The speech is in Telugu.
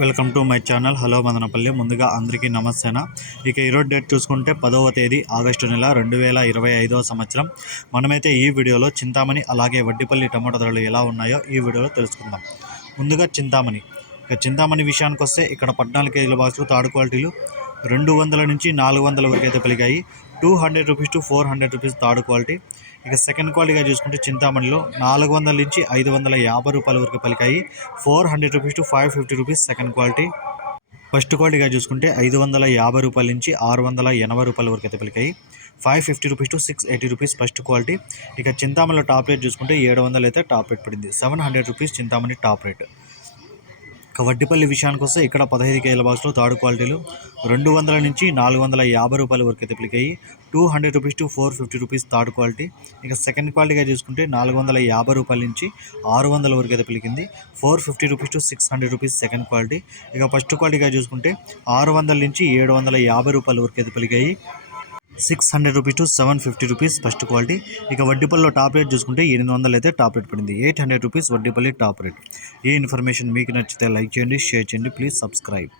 Welcome to my channel. Hello Madanapalle. ముందుగా అందరికీ నమస్తేనా? ఇక ఈరోజు డేట్ చూసుకుంటే పదవ తేదీ ఆగస్టు నెల రెండు వేల ఇరవై ఐదవ సంవత్సరం. మనమైతే ఈ వీడియోలో చింతామణి అలాగే వడ్డిపల్లి టమాటో ధరలు ఎలా ఉన్నాయో ఈ వీడియోలో తెలుసుకుందాం. ముందుగా చింతామణి. ఇక చింతామణి విషయానికి వస్తే ఇక్కడ పద్నాలుగు కేజీల బాక్సులు తాడు క్వాలిటీలు రెండు వందల నుంచి నాలుగు వందల వరకు అయితే పెరిగాయి. Two hundred rupees to four hundred rupees third quality. ఇక సెకండ్ క్వాలిటీగా చూసుకుంటే చింతామణిలో నాలుగు వందల నుంచి ఐదు వందల యాభై రూపాయల వరకు పలికాయి. Four hundred rupees to five fifty rupees second quality first క్వాలిటీగా చూసుకుంటే ఐదు వందల యాభై రూపాయల నుంచి ఆరు వందల ఎనభై రూపాయల వరకు అయితే పలికాయి. Five fifty rupees to six eighty rupees first quality ఇక చింతామణిలో టాప్ రేట్ చూసుకుంటే ఏడు వందలు అయితే టాప్ రేట్ పడింది. Seven hundred rupees Chintamani top rate ఇక వడ్డిపల్లి విషయానికి వస్తే ఇక్కడ పదహైదు కేజీల బాక్స్లో థర్డ్ క్వాలిటీలు. రెండు వందల నుంచి నాలుగు వందల యాభై రూపాయల వరకు అయితే పిలికాయి. Two hundred rupees to four fifty rupees third quality. ఇక సెకండ్ క్వాలిటీగా చూసుకుంటే నాలుగు వందల యాభై రూపాయల నుంచి ఆరు వందల వరకు అయితే పిలికింది. Four fifty rupees to six hundred rupees second quality. ఇక ఫస్ట్ క్వాలిటీగా చూసుకుంటే ఆరు వందల నుంచి ఏడు వందల యాభై రూపాయల వరకు అయితే పిలికాయి. Six hundred rupees to seven fifty rupees first quality. ఇక వడ్డీపల్లిలో టాప్ రేట్ చూసుకుంటే ఎనిమిది వందలు అయితే టాప్ రేట్ పడింది. Eight hundred rupees Vaddipalli top rate. ఈ ఇన్ఫర్మేషన్ మీకు నచ్చితే లైక్ చేయండి షేర్ చేయండి ప్లీజ్ సబ్స్క్రైబ్.